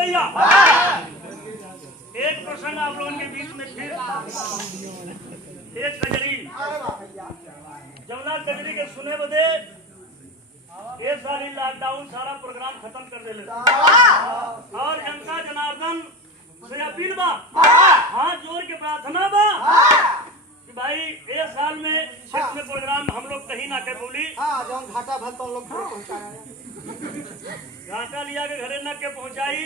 भैया एक प्रसंग आप लोगों के बीच में फिर एक कजरी जमुना कजरी के सुने बदे ये सारी लॉकडाउन सारा प्रोग्राम खत्म कर दे और जनता जनार्दन से अपील बा हाथ जोड़ के प्रार्थना बा कि भाई एक साल में क्षेत्र में प्रोग्राम हम लोग कहीं ना के बोली घाटा भल तो लोग घाटा लिया के घरे न के पहुंचाई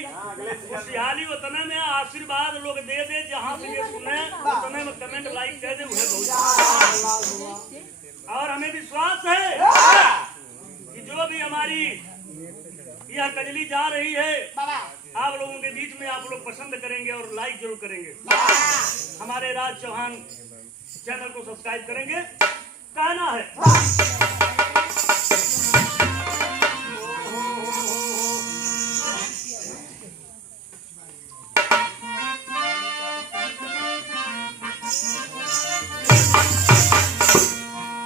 खुशहाली उतने में आशीर्वाद लोग दे दे जहाँ से ये सुने उतने में कमेंट लाइक कर दे उन्हें बहुत और हमें विश्वास है कि जो भी हमारी यह कजली जा रही है आप लोगों के बीच में आप लोग पसंद करेंगे और लाइक जरूर करेंगे। हमारे राज चौहान चैनल को सब्सक्राइब करेंगे। कहना है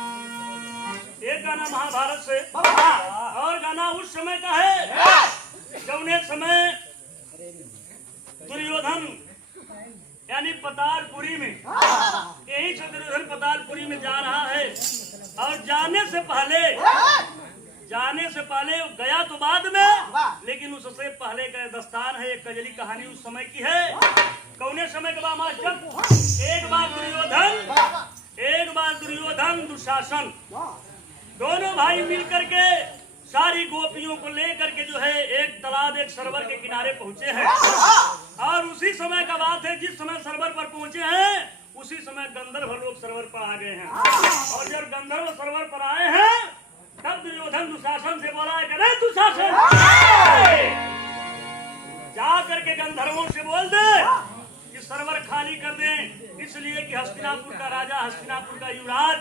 एक गाना महाभारत से और गाना उस समय का है जब एक समय दुर्योधन यानी पतालपुरी में यही से दुर्योधन पतालपुरी में जा रहा है और जाने से पहले गया तो बाद में लेकिन उससे पहले का दस्तान है एक कजली कहानी उस समय की है। कौने समय के बाद मास्टर एक बार दुर्योधन दुशासन दोनों भाई मिलकर के सारी गोपियों को लेकर के जो है एक तालाब एक सरोवर के किनारे पहुंचे हैं और उसी समय का बात है जिस समय सरोवर पर पहुंचे हैं उसी समय गंधर्व लोग सरोवर पर आ गए हैं और जब गंधर्व सरोवर पर आए हैं तब दुर्योधन दुशासन से बोला है अरे दुशासन जा करके गंधर्वों से बोल दे कि सरोवर खाली कर दें इसलिए कि हस्तिनापुर का राजा हस्तिनापुर का युवराज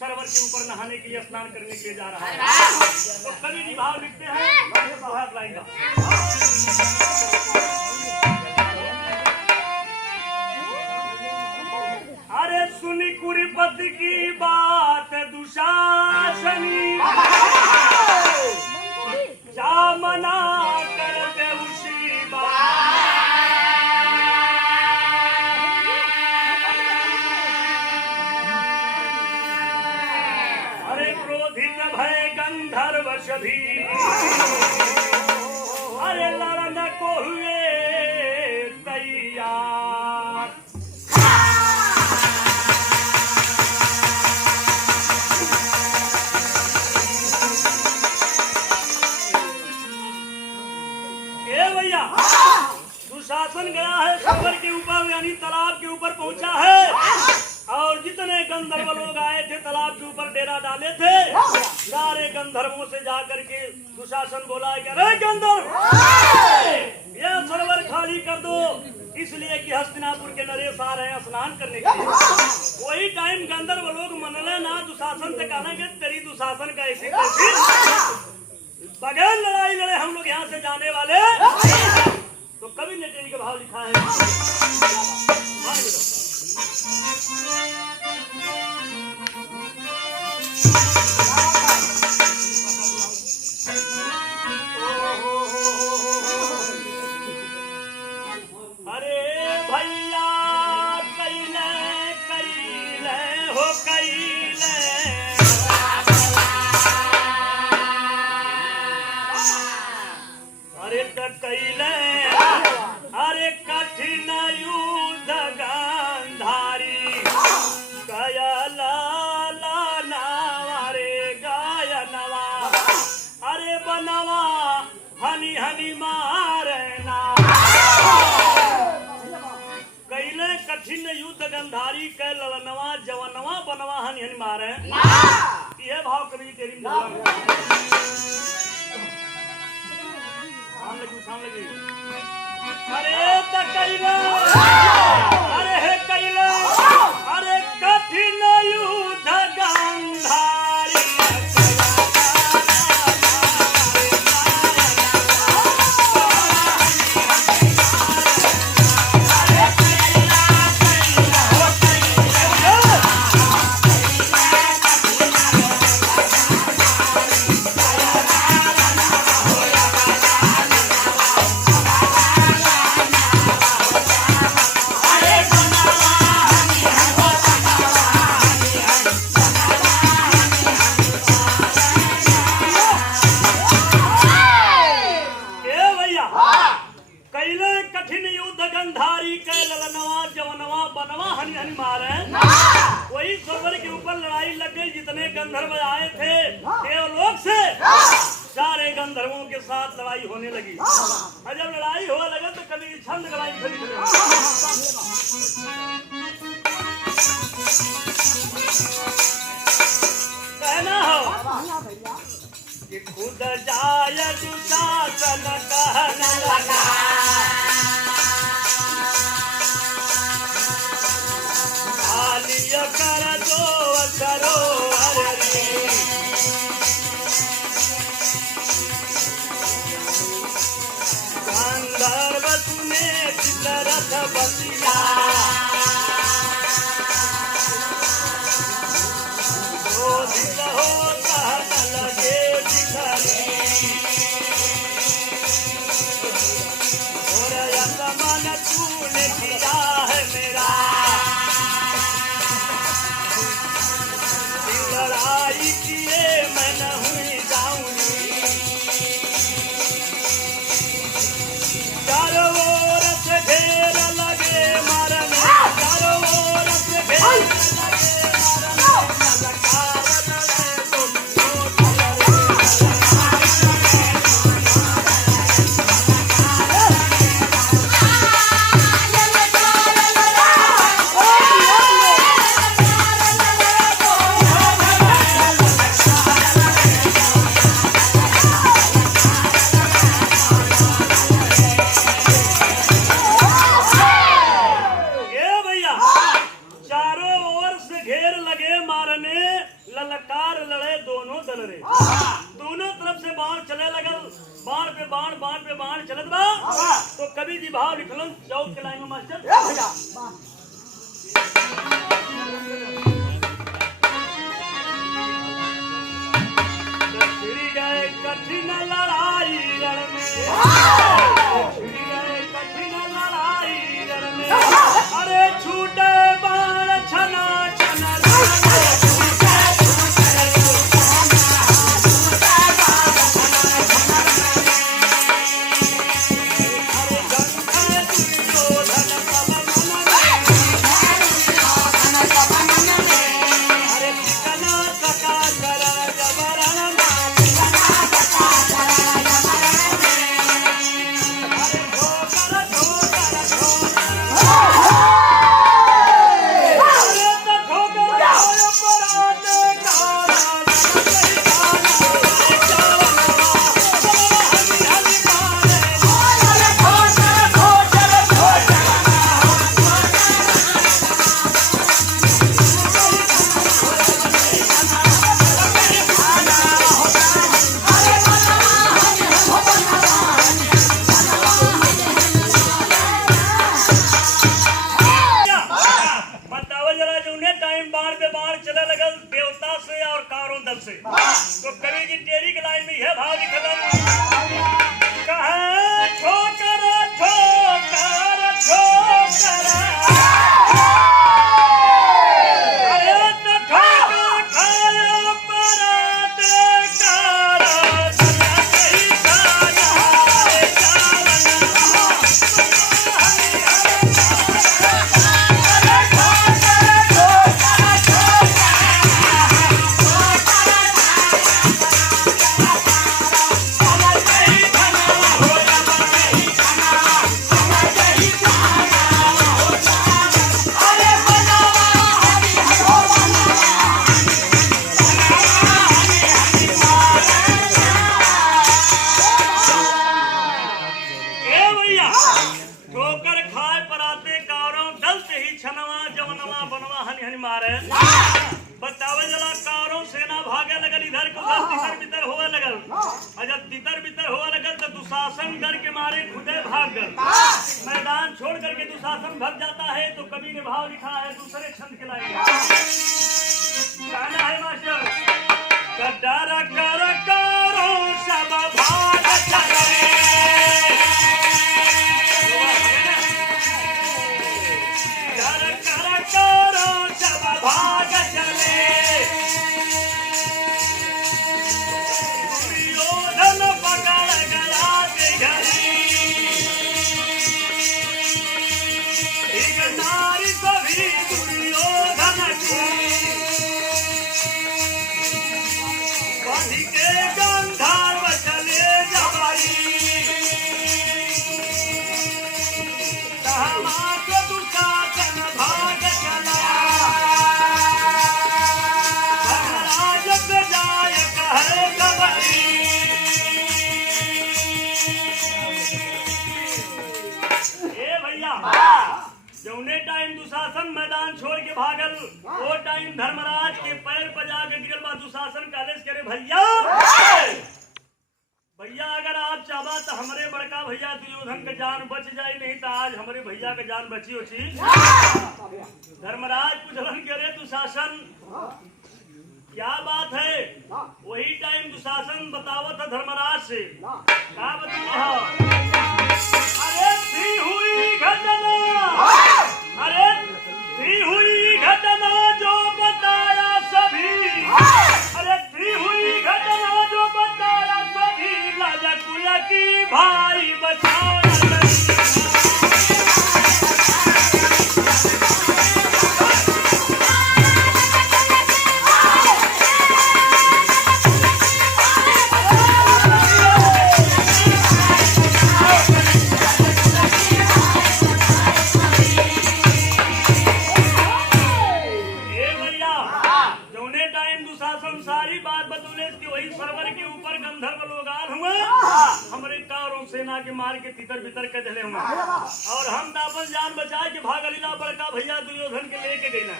सरोवर के ऊपर नहाने के लिए स्नान करने के लिए जा रहा है। तो कवि जी भाव लिखते हैं लाइन का अरे सुनी कुरीपति की बात दुशासनी जा मना करते उसी बात भय गंधर्व सभी अरे लड़न को हुए तैयार ए भैया दुशासन गया है सरोवर के ऊपर यानी तालाब के ऊपर पहुंचा है और जितने गंधर्व लोग आए थे तालाब के ऊपर डेरा डाले थे सारे गंधर्वों से जाकर के दुशासन बोला कि अरे गंधर्व ये सरोवर खाली कर दो इसलिए कि हस्तिनापुर के नरेश आ रहे हैं स्नान करने के लिए। वही टाइम गंधर्व लोग मनले ना दुशासन से कहेंगे तेरी दुशासन का ऐसी बगैर लड़ाई लड़े हम लोग यहाँ से जाने वाले तो कवि ने के भाव लिखा है अरे भैया कैले कैले हो कैले अरे तो कैले अरे कठिन युद्ध गांधारी अरे बनवा हनी हनी मारना कैले कठिन युद्ध गंधारी कै लड़नवा जवनवा बनवा हनी हनी मारे ये भाव कभी तेरी लगी अरे तो कैले अरे हे कैले अरे कठिन युद्ध गंधारी गंधारी के ललनवा जवनवा बनवा हनि हनि मारे वही सरोवर के ऊपर लड़ाई लग गई। जितने गंधर्व आए थे देवलोक से सारे गंधर्वों के साथ लड़ाई होने लगी। और जब लड़ाई होने लगा तो कभी छंद लड़ाई खड़ी कहना हो कि खुद जाय दुशासन कहने लगा आलिया कर दो सरोवर रे गंधर्व सुने चित्ररथ बसिया क्रोधित हो कहने लगे दिखरे और मन तूने किया है मेरा लड़ाई किए मैं न हुई जाऊंगी चारों ओर से घेर लगे मारने चारों ओर से घेर लगे मारने ललकार लड़े दोनों दल रे दोनों तरफ से बाण चले लगल। बाण पे बाण चलत बा तो कवि जी भाव लिखलन चौक के लाइन में मास्टर छिड़ी गए कठिन लड़ाई रण में छिड़ी गए कठिन लड़ाई रण में अरे छूटे बाण छना छना तो कवि की टेरी के लाइन में यह भाव कहे ठोकर ठोकर ठोकर अरे तो ठोकर खाया पराठे कारा सही खाया बतावे जला कारों सेना भागे लगल इधर को तितर बितर होवे लगल। और जब तितर बितर होवे लगल तो दुशासन डर के मारे खुदे भाग गल। मैदान छोड़ करके दुशासन भाग जाता है। तो कवि ने भाव लिखा है दूसरे छंद के लाइन गाना है मास्टर डर कर कारों सब भाग चले भाग चले दुर्योधन पकड़ गया घरी दुर्योधन की बांधी के गंधर्व चले जवारी सहमास दुशासन भाग चला धर्मराज विधायक है गवरी ए भैया जौने टाइम दुशासन मैदान छोड़ के भागल वो टाइम धर्मराज के पैर पर जाके गिरल बा दुशासन कॉलेज करे भैया भैया अगर आप चाहबा तो हमारे बड़का भैया दुर्योधन का जान बच जाए नहीं तो आज हमारे भैया का जान बची होची धर्मराज पूछलन के रे दुशासन क्या बात है वही टाइम दुशासन बतावत है धर्मराज से क्या बताया अरे थी हुई घटना अरे थी हुई घटना जो बताया सभी अरे थी हुई घटना जो बताया सभी राजा कुल की भाई बचाओ सेना के मार के तितर बितर के धले हुआ और हम अपन जान बचा के भाग लीला बड़का भैया दुर्योधन के लेके गईला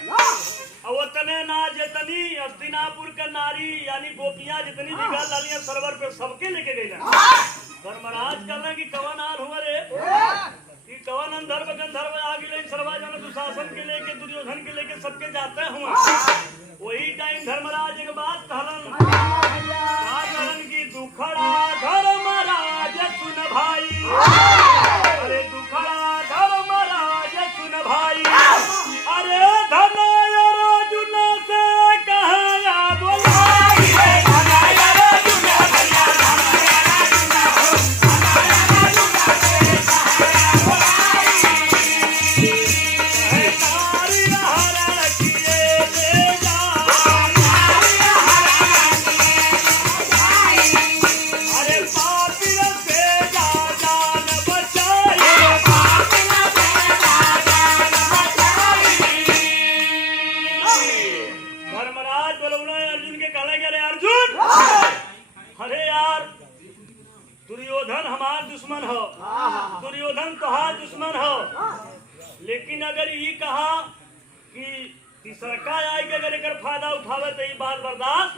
और उतने ना जितनी हस्तिनापुर का नारी यानी गोपियां जितनी भी गल डाली सरवर पे सबके लेके गईला धर्मराज करना कि कवन आल हुआ रे कि कवन अंधर्व गंधर्व आ गई सरवा जन दुशासन के लेके दुर्योधन के लेके सबके जाते हुआ वही टाइम धर्मराज एक बात कहलन की दुखड़ा धर्मराज सुन भाई अरे दुखड़ा धर्मराज सुन भाई अरे धनाय अर्जुन से कहाया बोलाई दुर्योधन हमार दुश्मन हो दुर्योधन तोहार दुश्मन हो लेकिन अगर ये कहा कि सरकार आए के अगर एकर फायदा उठावे तो ये बात बर्दाश्त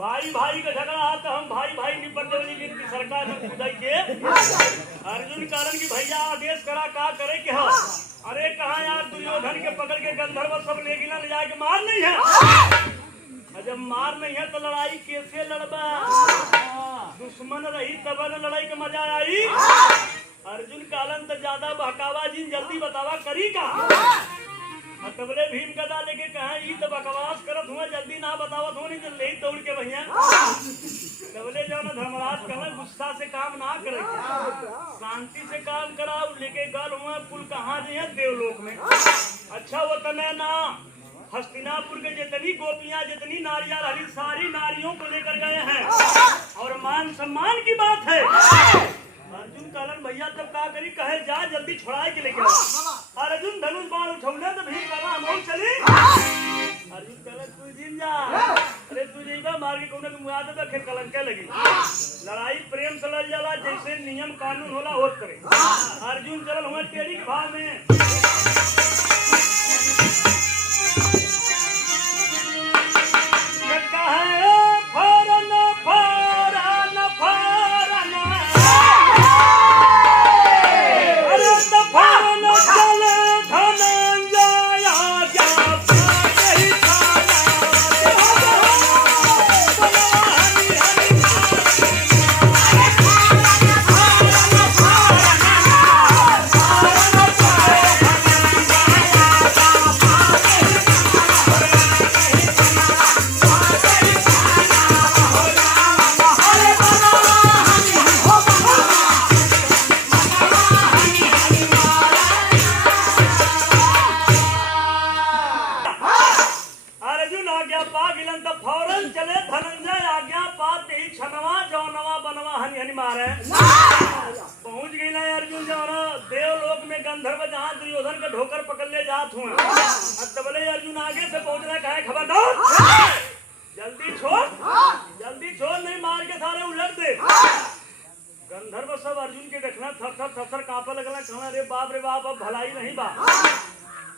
भाई भाई का झगड़ा आ तो हम भाई भाई निपट देवली लेकिन सरकार ने खुदाई के अर्जुन कारण की भैया आदेश करा का करे के हो अरे कहा यार दुर्योधन के पकड़ के गंधर्व सब ले गिना ले जाके मार नहीं है जब मार नहीं है तो लड़ाई कैसे लड़बा दुश्मन रही तब न लड़ाई के मजा आई अर्जुन कालन तो ज्यादा बहकावा जी जल्दी बतावा करी का तबले भीम गदा लेके कहा ई तो बकवास करत हुआ जल्दी ना बतावत हो नहीं तो ले दौड़ के भैया तबले जो ना धर्मराज कहना गुस्सा से काम ना करे शांति से काम कराओ लेके गल हुआ कुल कहाँ जी है देवलोक में अच्छा वो तने ना हस्तिनापुर के जितनी गोपियां जितनी नारियां रही सारी नारियों को लेकर गए हैं और मान सम्मान की बात है अर्जुन कालन भैया तब का करी कहे जा जल्दी छुड़ाए के लेके अर्जुन धनुष बाण उठौले तो भीम कहना हम चली अर्जुन कहला तू जिन जा अरे तू जीवा मार के कोने के मुआ दे फिर कलन के लगी लड़ाई प्रेम से लड़ जाला जैसे नियम कानून होला होत करे अर्जुन चल हुआ टेढ़ी के भाव में गंधर्व जहाँ दुर्योधन का ढोकर पकड़ ले जात हुआ तब बोले अर्जुन आगे से पहुंचना कहे खबरदार जल्दी छोड़ नहीं मार के सारे उलट दे। गंधर्व सब अर्जुन के देखना थर कांपे लगला कहना रे बाप अब भलाई नहीं बा।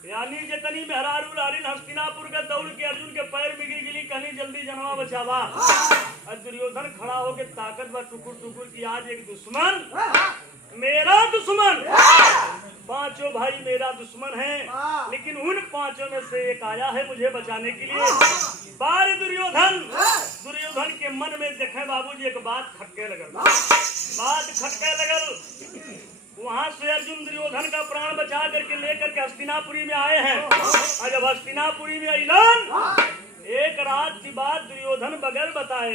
यानी जितनी मेहरारू लारिन हस्तिनापुर के दौड़ के अर्जुन के पैर में गिर गिली कहनी जल्दी जनवा बचावा। और दुर्योधन खड़ा होके ताकतवर टुकुर की आज एक दुश्मन मेरा दुश्मन पांचों भाई मेरा दुश्मन है लेकिन उन पांचों में से एक आया है मुझे बचाने के लिए। बार दुर्योधन के मन में देखे बाबूजी एक बात खटके लगल। वहां से अर्जुन दुर्योधन का प्राण बचा करके लेकर के हस्तिनापुरी में आए हैं। और जब हस्तिनापुरी में ऐलान एक रात की बात दुर्योधन बगैर बताए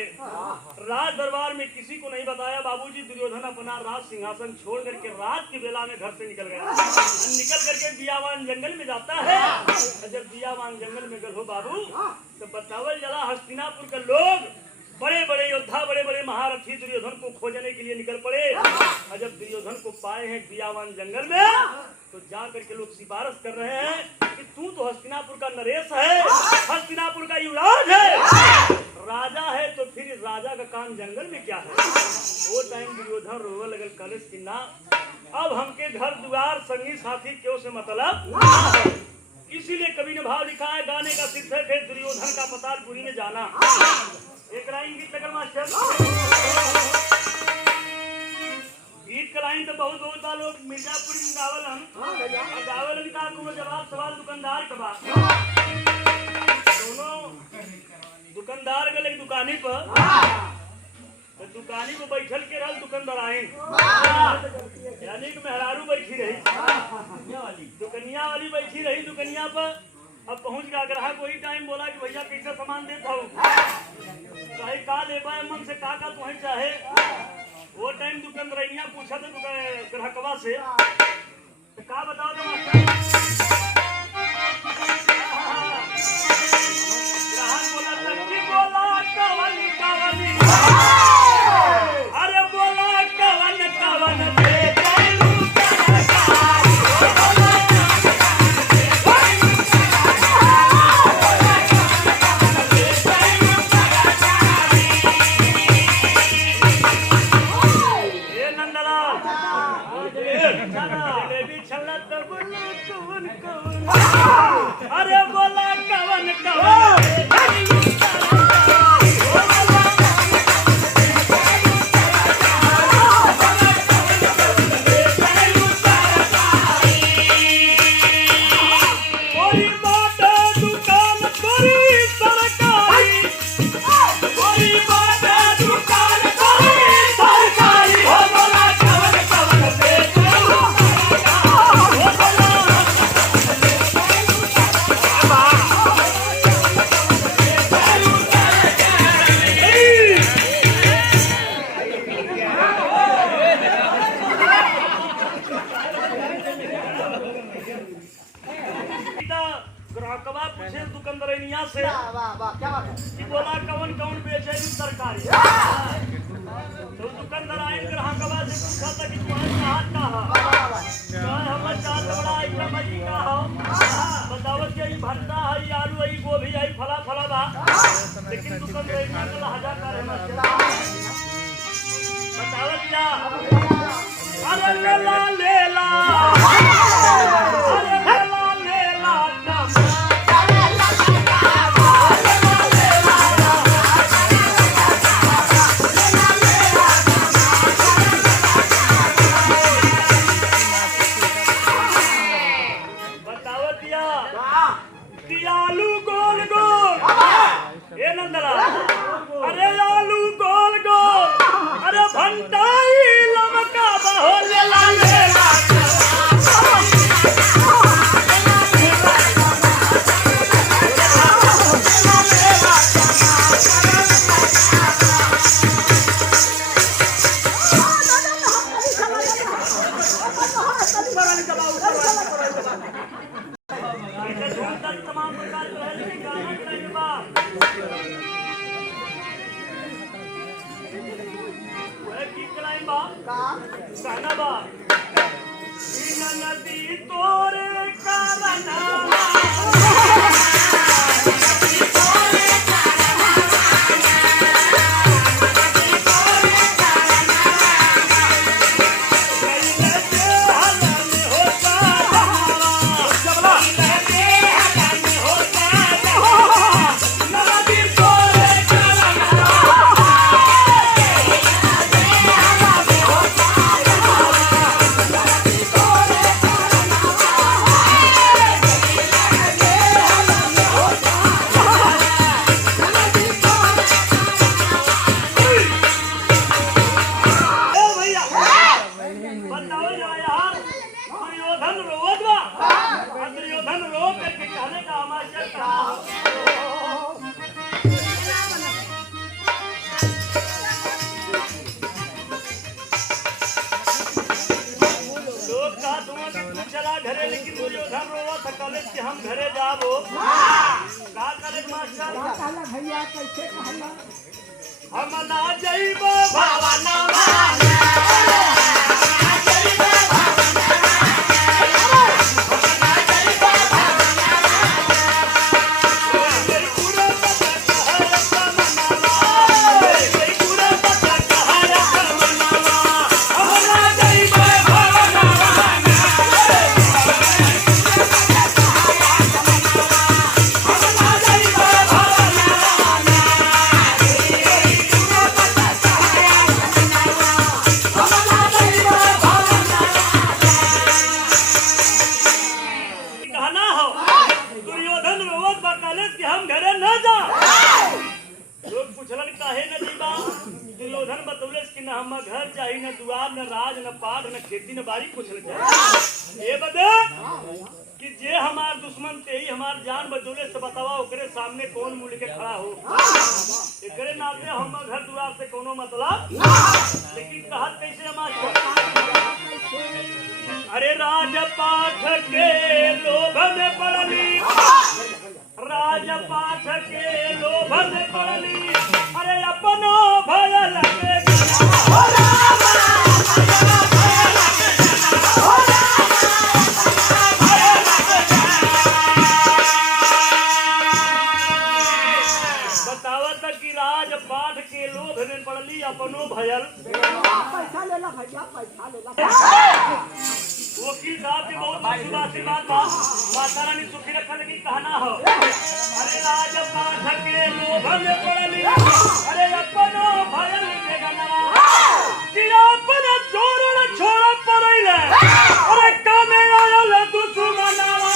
राज दरबार में किसी को नहीं बताया बाबूजी। दुर्योधन अपना राज सिंहासन छोड़ करके रात की बेला में घर से निकल गया। निकल करके बियावान जंगल में जाता है। जब बियावान जंगल में गए हो बाबू तो बतावल जला हस्तिनापुर के लोग बड़े बड़े योद्धा बड़े बड़े महारथी दुर्योधन को खोजने के लिए निकल पड़े। और जब दुर्योधन को पाए हैं बियावान जंगल में तो जा करके लोग सिफारिश कर रहे हैं कि तू तो हस्तिनापुर का नरेश है, हस्तिनापुर का युवराज है, राजा है, तो फिर इस राजा का काम जंगल में क्या है। वो टाइम दुर्योधन रोवे लगल कलेश की ना अब हमके घर द्वार संगी साथी क्यों से मतलब। इसीलिए कवि ने भाव लिखा है गाने का शीर्षक है दुर्योधन का पतालपुरी में जाना। एक लाइन गीत लगल मास्टर गीत कराई तो बहुत लोग मिर्जापुर में गावल का जवाब सवाल दुकानदार का बात। दोनों दुकानदार गए दुकानी पर तो दुकानी को बैठल के रहल दुकानदार आए यानी कि मेहरारू बैठी रही दुकनिया वाली बैठी रही दुकनिया पर। अब पहुंच गया ग्राहक वही टाइम बोला कि भैया कैसा सामान देता हूँ चाहे का ले पाए मन से का तुम्हें चाहे। वो टाइम दुकानदारिया पूछा तो ग्राहकवा से तो का बताओ ग्राहक बोला लड़की बोला कवनी कवनी अरे बोला कवन कवन अरे बोला कवन कवन बोला कवन कवन बेचे सरकारी तो दुकानदार आए ग्राहकवा से पूछा था कि तुम्हारे हाथ का है हमर चाट बड़ा आइटम है का हो बतावत के भंडा है आलू है गोभी है फला फला बा लेकिन दुकानदार का लहजा कर है बतावत क्या अरे लेला लेला अरे लेला लेला आलू गोल गोल ए नंदला अरे आलू गोल गोल अरे भंटाई लमका बहो लेला लेला नदी तोरे कारणा घरे लेकिन दुर्योधन रोवा सकले कि हम घरे जाबो का करे मास्टर भैया कैसे कहला हम ना जइबो भवनवा दुर्योधन बतौले कि न हम घर चाहिए न दुआर न राज न पाठ न खेती न बाड़ी कुछ न चाहिए ये बदे कि जे हमार दुश्मन ते ही हमार जान बचौले से बतावा ओकरे सामने कौन मुँह के खड़ा हो एकरे नाते हम घर दुआर से कोनो मतलब लेकिन कहत कैसे हमार अरे राज पाठ के लोभ में पड़ली राज पाठ के लोभ में पड़ली अरे अपनो भय लगे बतावत कि राज पाठ के लोभ में पड़ली अपनो भयल पैसा लेला भैया पैसा लेला वकील साहब की बहुत आशीर्वाद था माता रानी सुखी रखा लेकिन कहना हो अरे राज पाठ के लोभ में पड़ली अरे अपनो भयल बेगनवा कि अपन जोरण छोड़ पड़ैले अरे कामे आयल दुश्मनवा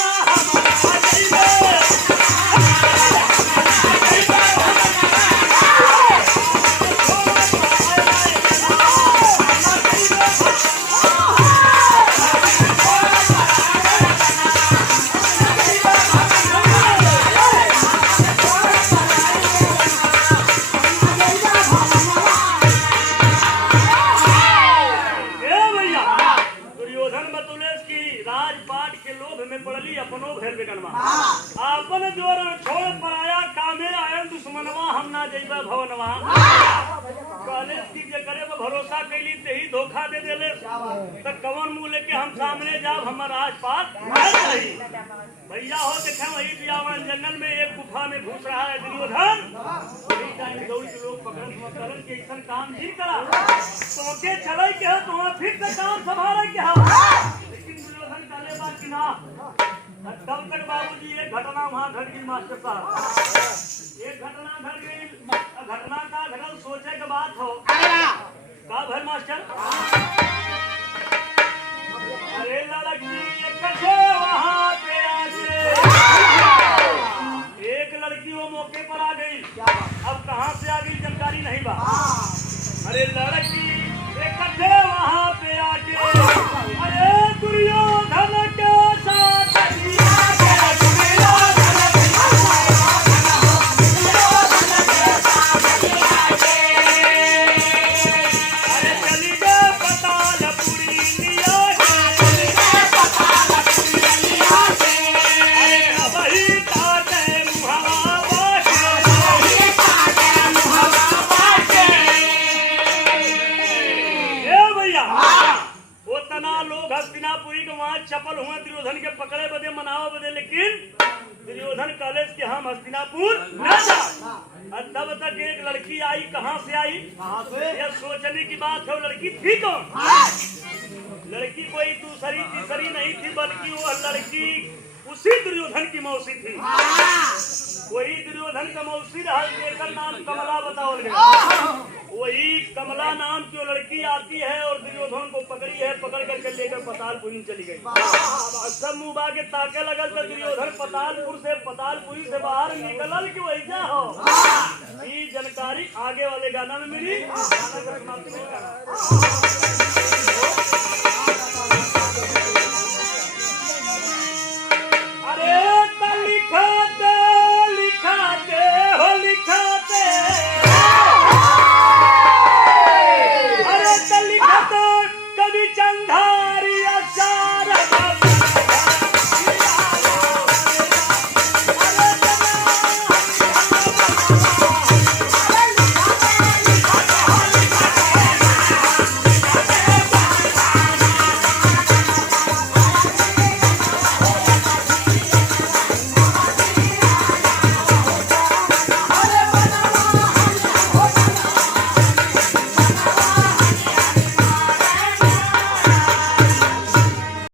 अपन जोर छोड़ पराया कामे आयल दुश्मनवा हम ना जइबा भवनवा कहले कि जे करे भरोसा कैली ते ही धोखा दे देले त कवन मुंह लेके हम सामने जाब हमर आसपास नहीं भैया हो देखे वही बियावन जंगल में एक गुफा में घुस रहा है दुर्योधन वही टाइम दौड़ के लोग पकड़न के ऐसा काम नहीं करा तो के चले के तो फिर से काम संभाले के लेकिन दुर्योधन कहले बात कि ना तब तक बाबूजी एक घटना वहाँ घट गई मास्टर साहब एक घटना घट गई घटना का घटल सोचे के बात हो का भर मास्टर अरे लड़की कटे वहाँ पे आके एक लड़की वो मौके पर आ गई अब कहाँ से आ गई जानकारी नहीं बा अरे लड़की कटे वहाँ पे आके अरे दुर्योधन के साथ अरे चली गए पुरी के वहां चपल हुआ दुर्योधन के पकड़े बदे मनाओ बदे, लेकिन दुर्योधन कॉलेज के हम हस्तिनापुर न जा। और तब तक एक लड़की आई, कहां से आई? यह सोचने की बात है, वो लड़की थी कौन? लड़की कोई दूसरी तीसरी नहीं थी, बल्कि वो लड़की उसी दुर्योधन की मौसी थी। वही दुर्योधन का मौसी रहा, जेकर नाम कमला बतावल गया। वही कमला नाम की वो लड़की आती है और दुर्योधन को पकड़ी है, पकड़ करके लेकर पतालपुरी चली गई। और सब मुंह बाके ताके लगल तो दुर्योधन पतालपुरी से बाहर निकलल कि वैसा हो। ये जानकारी आगे वाले गाना में मिली। गाना का समाप्ति में